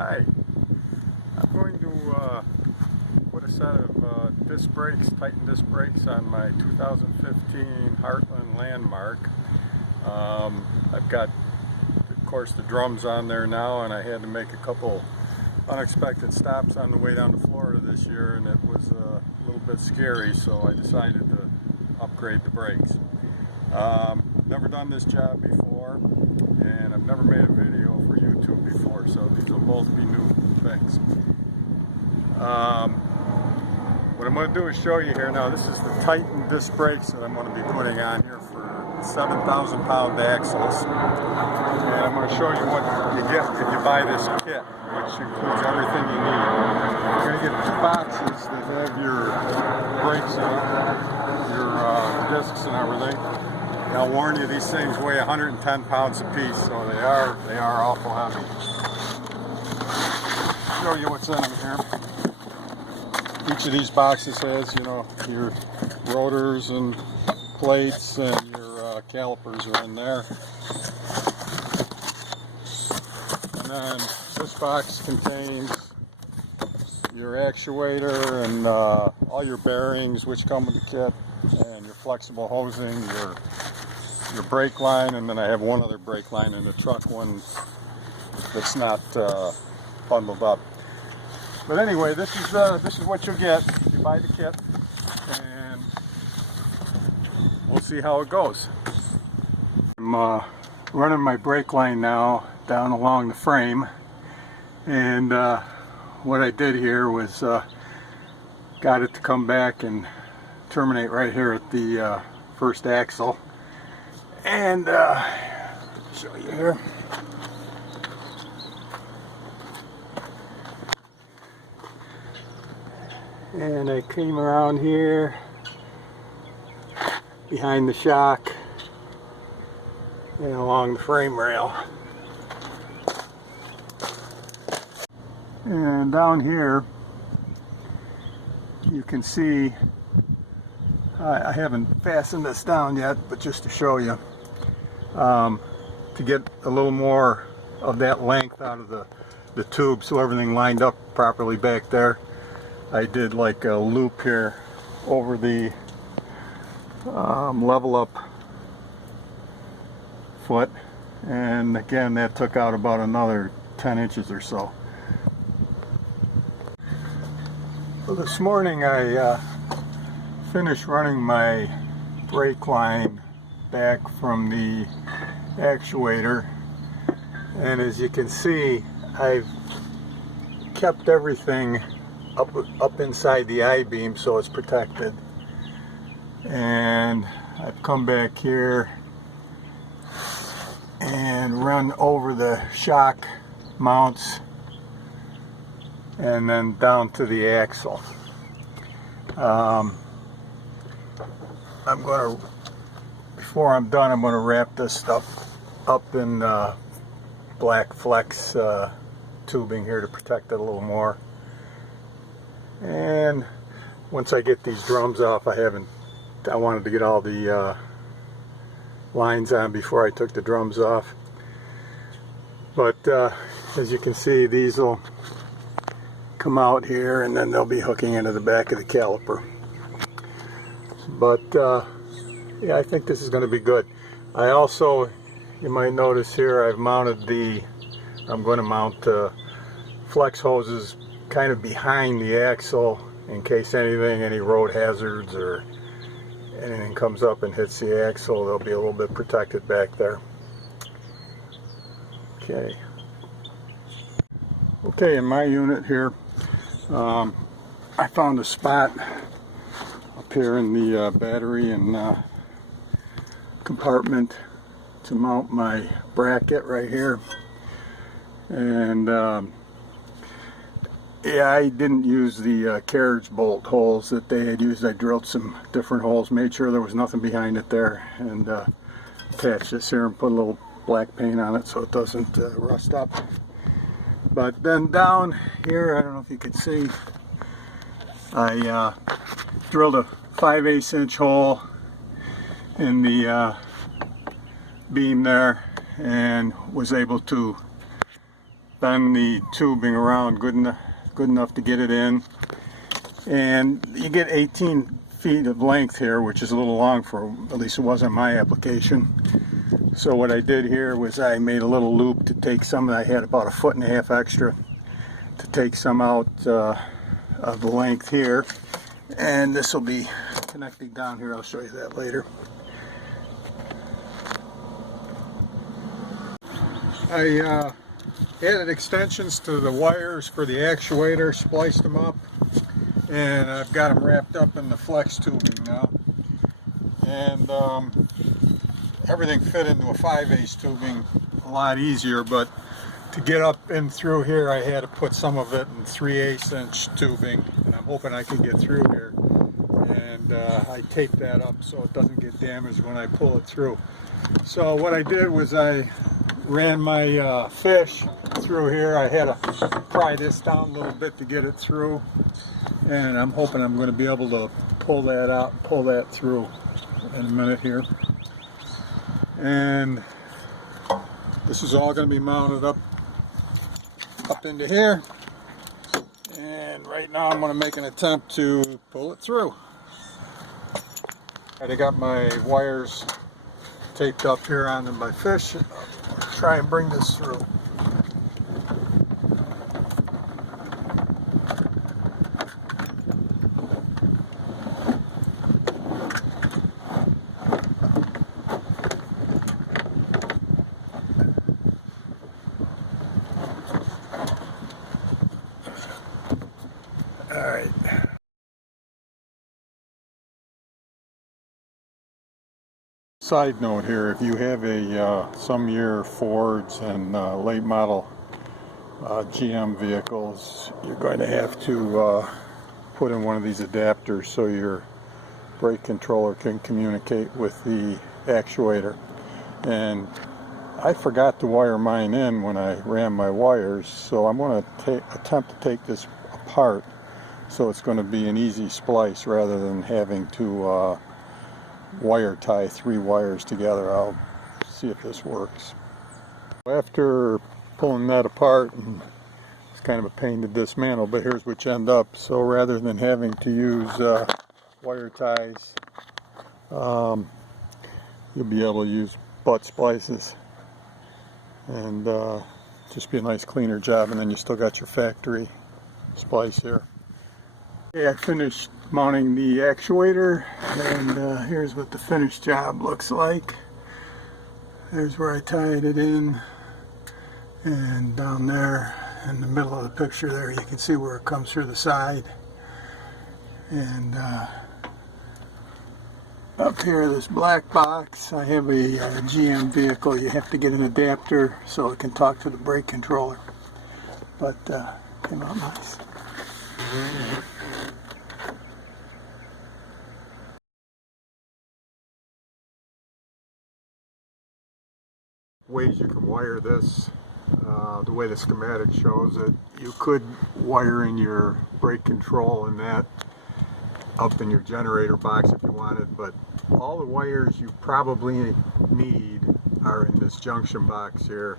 Hi, I'm going to put a set of disc brakes, Titan disc brakes on my 2015 Heartland Landmark. I've got, of course, the drums on there now, and I had to make a couple unexpected stops on the way down to Florida this year, and it was a little bit scary, so I decided to upgrade the brakes. Never done this job before, and I've never made a video for YouTube before, so these will both be new things. What I'm going to do is show you here. Now, this is the Titan disc brakes that I'm going to be putting on here for 7,000 pound axles, and I'm going to show you what you get if you buy this kit, which includes everything you need. You're going to get 2 boxes that have your brakes in it, your discs and everything. And I'll warn you, these things weigh 110 pounds a piece, so they are awful heavy. Show you what's in them here. Each of these boxes has, you know, your rotors and plates, and your calipers are in there. And then this box contains your actuator and all your bearings, which come with the kit, and your flexible hosing, your brake line, and then I have one other brake line in the truck one that's not bundled up. But anyway, this is what you'll get if you buy the kit, and we'll see how it goes. I'm running my brake line now down along the frame, and what I did here was got it to come back and terminate right here at the first axle. And show you here. And I came around here behind the shock and along the frame rail. And down here you can see, I haven't fastened this down yet, but just to show you, to get a little more of that length out of the tube so everything lined up properly back there, I did like a loop here over the level up foot, and again that took out about another 10 inches or so. So this morning I finished running my brake line back from the actuator, and as you can see, I've kept everything up inside the I-beam so it's protected, and I've come back here and run over the shock mounts and then down to the axle. Before I'm done, I'm going to wrap this stuff up in black flex tubing here to protect it a little more. And once I get these drums off, I wanted to get all the lines on before I took the drums off. But as you can see, these will come out here, and then they'll be hooking into the back of the caliper. But yeah, I think this is going to be good. I also, you might notice here, I'm going to mount flex hoses kind of behind the axle in case any road hazards or anything comes up and hits the axle, they'll be a little bit protected back there. Okay, in my unit here, I found a spot up here in the battery and compartment to mount my bracket right here. And yeah, I didn't use the carriage bolt holes that they had used. I drilled some different holes, made sure there was nothing behind it there, and attached this here and put a little black paint on it so it doesn't rust up. But then down here, I don't know if you can see, I drilled a 5/8 inch hole in the beam there and was able to bend the tubing around good enough to get it in. And you get 18 feet of length here, which is a little long for, at least it was on my application. So what I did here was I made a little loop to take some. I had about 1.5 feet extra to take some out of the length here. And this will be connecting down here. I'll show you that later. I added extensions to the wires for the actuator, spliced them up, and I've got them wrapped up in the flex tubing now. And everything fit into a 5/8 tubing a lot easier, but to get up in through here I had to put some of it in 3/8 inch tubing, and I'm hoping I can get through here. And I taped that up so it doesn't get damaged when I pull it through. So what I did was I ran my fish through here. I had to pry this down a little bit to get it through, and I'm hoping I'm going to be able to pull that out, pull that through in a minute here. And this is all going to be mounted up into here, and right now I'm going to make an attempt to pull it through. I got my wires taped up here onto my fish. I'll try and bring this through. All right. Side note here, if you have a some year Fords and late model GM vehicles, you're going to have to put in one of these adapters so your brake controller can communicate with the actuator. And I forgot to wire mine in when I ran my wires, so I'm going to attempt to take this apart, so it's going to be an easy splice rather than having to wire tie 3 wires together. I'll see if this works. After pulling that apart, and it's kind of a pain to dismantle, but here's what you end up. So rather than having to use wire ties, you'll be able to use butt splices, and just be a nice cleaner job, and then you still got your factory splice here. Okay, I finished mounting the actuator, and here's what the finished job looks like. There's where I tied it in, and down there in the middle of the picture there you can see where it comes through the side. And up here, this black box, I have a GM vehicle. You have to get an adapter so it can talk to the brake controller, but came out nice. Ways you can wire this, the way the schematic shows it. You could wire in your brake control and that up in your generator box if you wanted, but all the wires you probably need are in this junction box here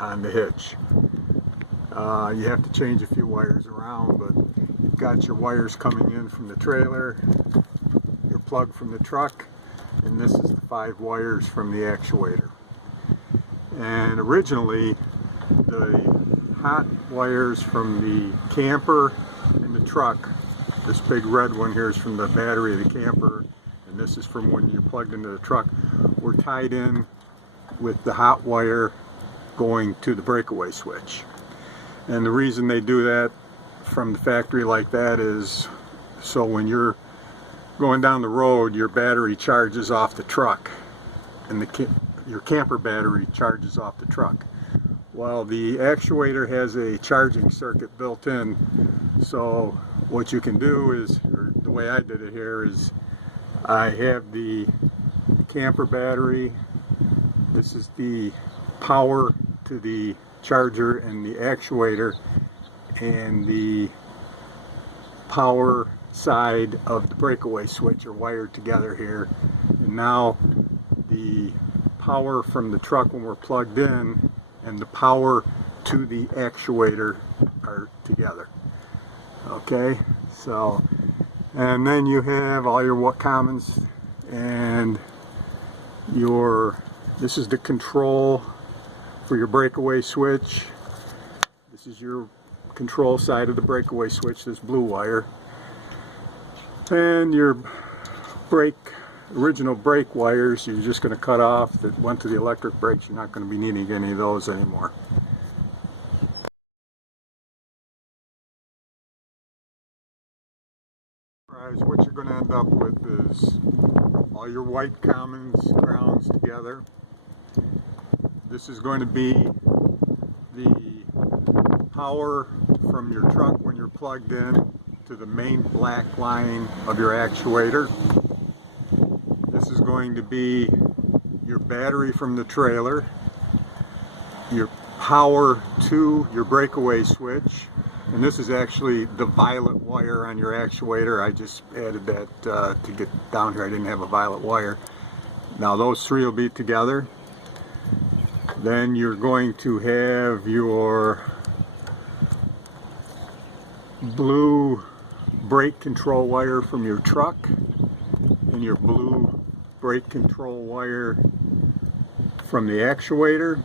on the hitch. You have to change a few wires around, but you've got your wires coming in from the trailer, your plug from the truck, and this is the 5 wires from the actuator. And originally the hot wires from the camper and the truck, this big red one here is from the battery of the camper, and this is from when you're plugged into the truck, were tied in with the hot wire going to the breakaway switch. And the reason they do that from the factory like that is so when you're going down the road, your battery charges off the truck, and your camper battery charges off the truck. Well, the actuator has a charging circuit built in, so what you can do is, or the way I did it here is, I have the camper battery, this is the power to the charger and the actuator, and the power side of the breakaway switch are wired together here. And now the power from the truck when we're plugged in and the power to the actuator are together. Okay, so, and then you have all your what commons, and this is the control for your breakaway switch. This is your control side of the breakaway switch, this blue wire. And your original brake wires, you're just going to cut off that went to the electric brakes. You're not going to be needing any of those anymore. What you're going to end up with is all your white commons, grounds together. This is going to be the power from your truck when you're plugged in to the main black line of your actuator. This is going to be your battery from the trailer, your power to your breakaway switch, and this is actually the violet wire on your actuator. I just added that to get down here. I didn't have a violet wire. Now those three will be together. Then you're going to have your blue brake control wire from your truck and your blue brake control wire from the actuator.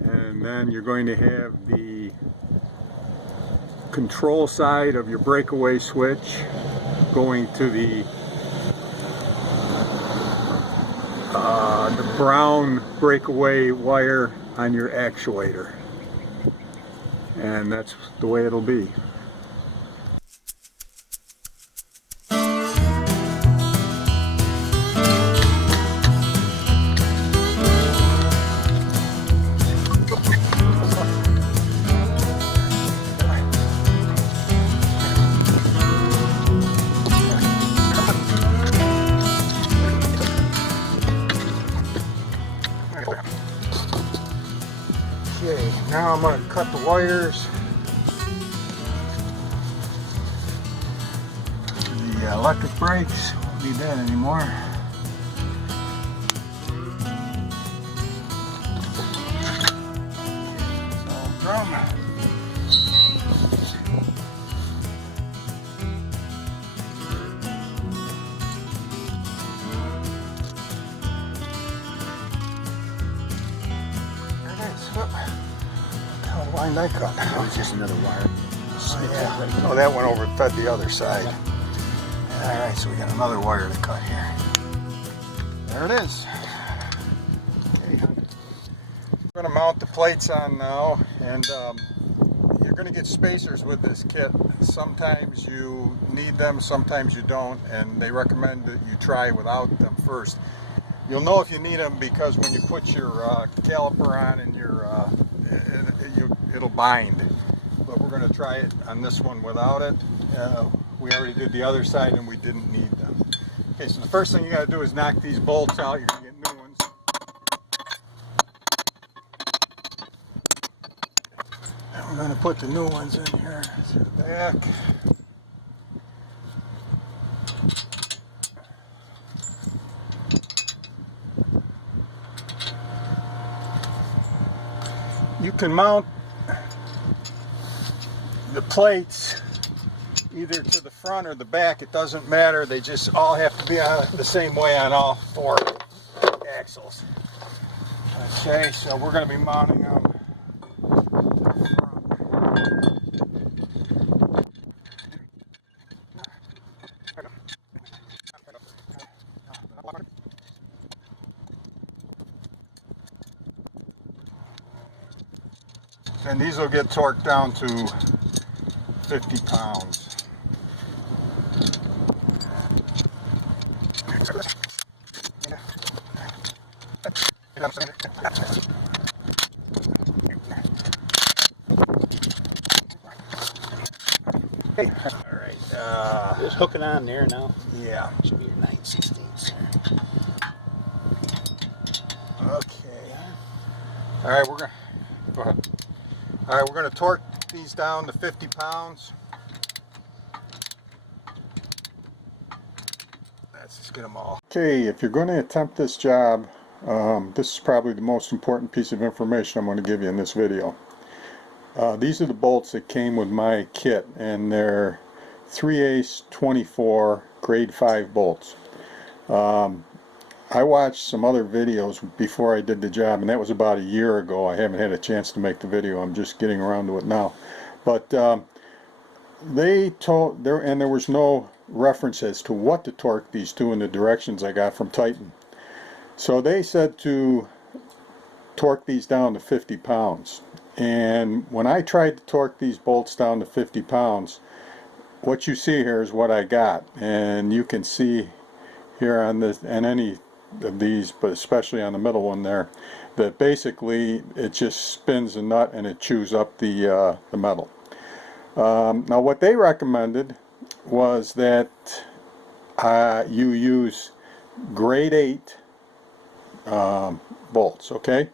And then you're going to have the control side of your breakaway switch going to the brown breakaway wire on your actuator, and that's the way it'll be. Okay, now I'm going to cut the wires. The electric brakes won't need that anymore. So, drum. Oh, line I cut. Oh, it's just another wire. Yeah. Oh, that went over, fed the other side. Alright, so we got another wire to cut here. There it is. Okay. We're going to mount the plates on now, and you're going to get spacers with this kit. Sometimes you need them, sometimes you don't, and they recommend that you try without them first. You'll know if you need them because when you put your caliper on and it'll bind. But we're going to try it on this one without it. We already did the other side and we didn't need them. Okay, so the first thing you got to do is knock these bolts out. You're going to get new ones. And we're going to put the new ones in here to the back. You can mount the plates either to the front or the back. It doesn't matter. They just all have to be on the same way on all four axles. Okay, so we're going to be mounting them to the front. And these will get torqued down to 50 pounds. Hey. All right. Just hooking on there now. Yeah. Should be your 9/16. Okay. All right, we're gonna go ahead. All right, we're gonna torque these down to 50 pounds. Let's just get them all. Okay, if you're going to attempt this job This is probably the most important piece of information I'm going to give you in this video. These are the bolts that came with my kit, and they're 3/8 24 grade 5 bolts. I watched some other videos before I did the job, and that was about a year ago. I haven't had a chance to make the video. I'm just getting around to it now. But they told there, and there was no reference as to what to torque these to in the directions I got from Titan. So they said to torque these down to 50 pounds. And when I tried to torque these bolts down to 50 pounds, what you see here is what I got. And you can see here on this, and any of these, but especially on the middle one there, that basically it just spins a nut and it chews up the metal. Now what they recommended was that you use grade 8 bolts, okay?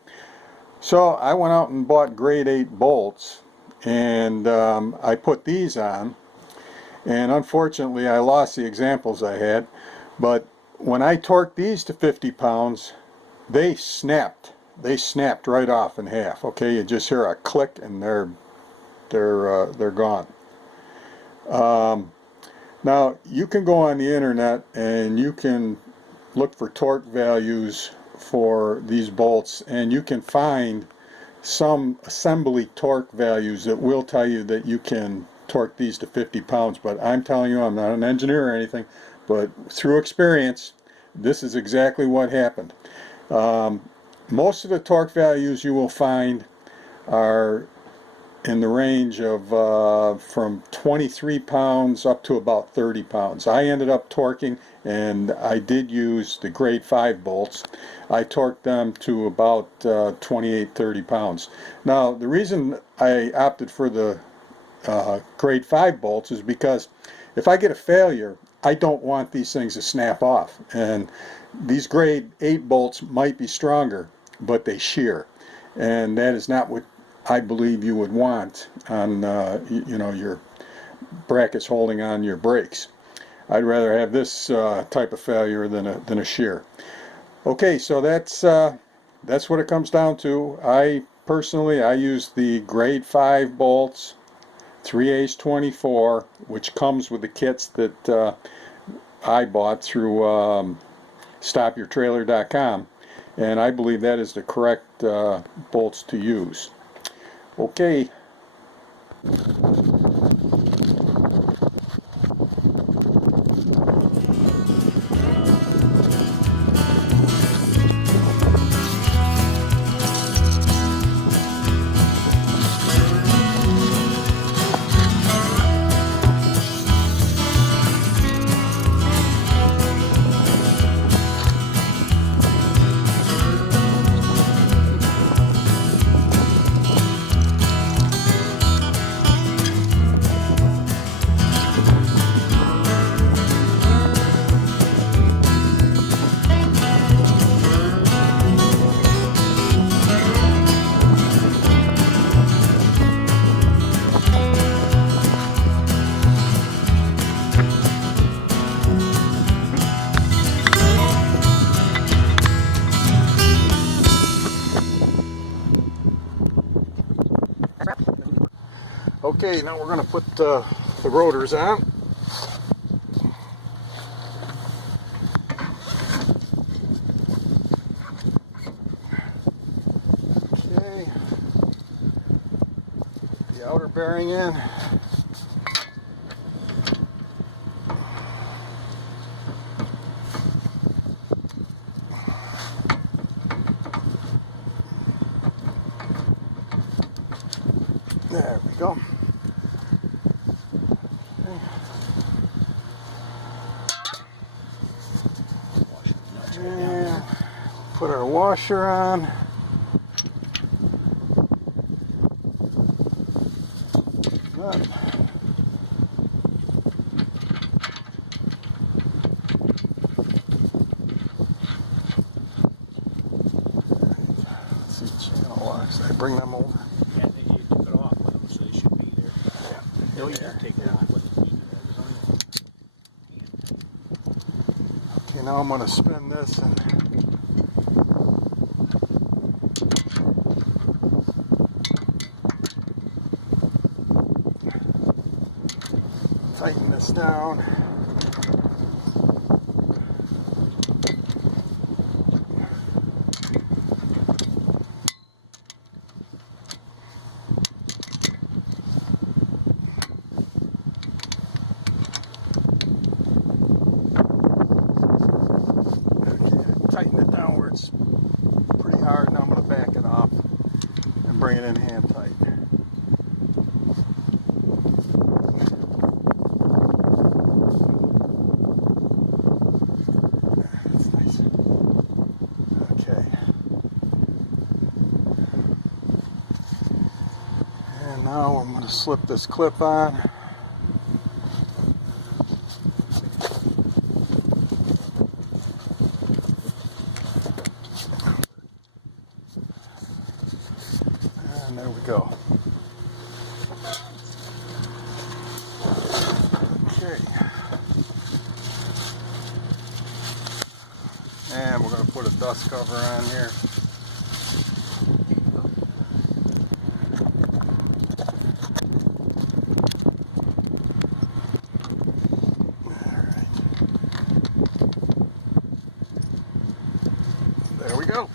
So I went out and bought grade 8 bolts, and I put these on, and unfortunately I lost the examples I had, but when I torqued these to 50 pounds, they snapped right off in half. Okay, you just hear a click and they're gone. Now you can go on the internet and you can look for torque values for these bolts, and you can find some assembly torque values that will tell you that you can torque these to 50 pounds, but I'm telling you, I'm not an engineer or anything, but through experience, this is exactly what happened. Most of the torque values you will find are in the range of from 23 pounds up to about 30 pounds. I ended up torquing, and I did use the grade 5 bolts. I torqued them to about 28-30 pounds. Now the reason I opted for the grade 5 bolts is because if I get a failure, I don't want these things to snap off. And these grade 8 bolts might be stronger, but they shear, and that is not what I believe you would want on you know, your brackets holding on your brakes. I'd rather have this type of failure than a shear. Okay, so that's what it comes down to. I personally use the grade 5 bolts, 3/8 24, which comes with the kits that I bought through stopyourtrailer.com, and I believe that is the correct bolts to use. Okay. Okay, now we're going to put the rotors on. Okay, the outer bearing in. There we go. And put our washer on. Good. Let's see, channel locks. I bring them over. Yeah, you took it off with them, so they should be there. Yeah. No, you didn't take it off with them. Okay, now I'm going to spin this and tighten this down. Tighten it down where it's pretty hard. Now I'm going to back it off and bring it in hand tight. That's nice. Okay. And now I'm going to slip this clip on. And there we go. Okay. And we're going to put a dust cover on here. Alright. There we go.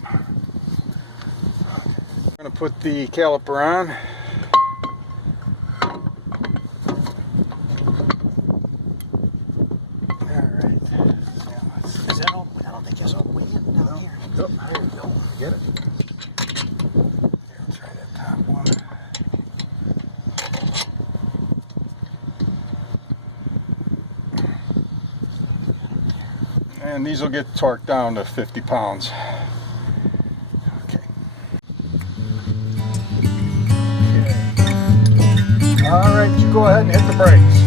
I'm going to put the caliper on. Alright. Is that all? I don't think there's all the way in down here. Yep. There you go. Get it? Here, I'll try that top one. And these will get torqued down to 50 pounds. Okay. Alright, you go ahead and hit the brakes.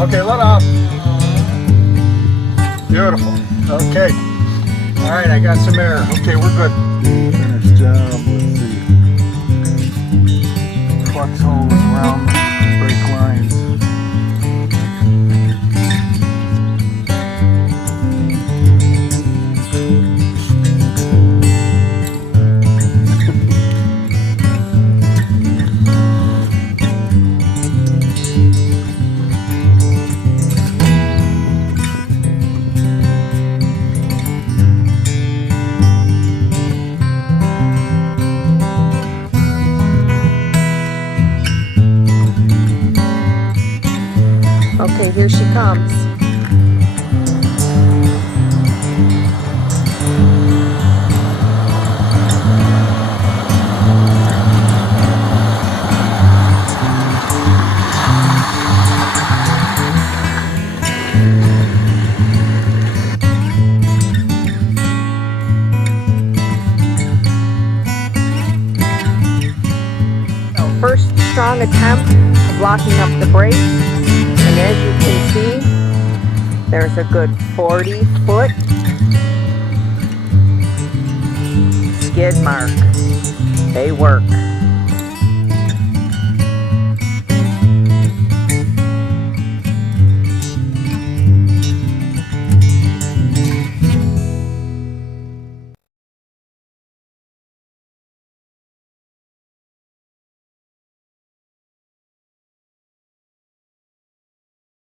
Okay, let off. Beautiful. Okay. Alright, I got some air. Okay, we're good. Finished job with the flux holes around the brake lines. Okay, here she comes. First strong attempt of locking up the brakes. And as you can see, there's a good 40-foot skid mark. They work.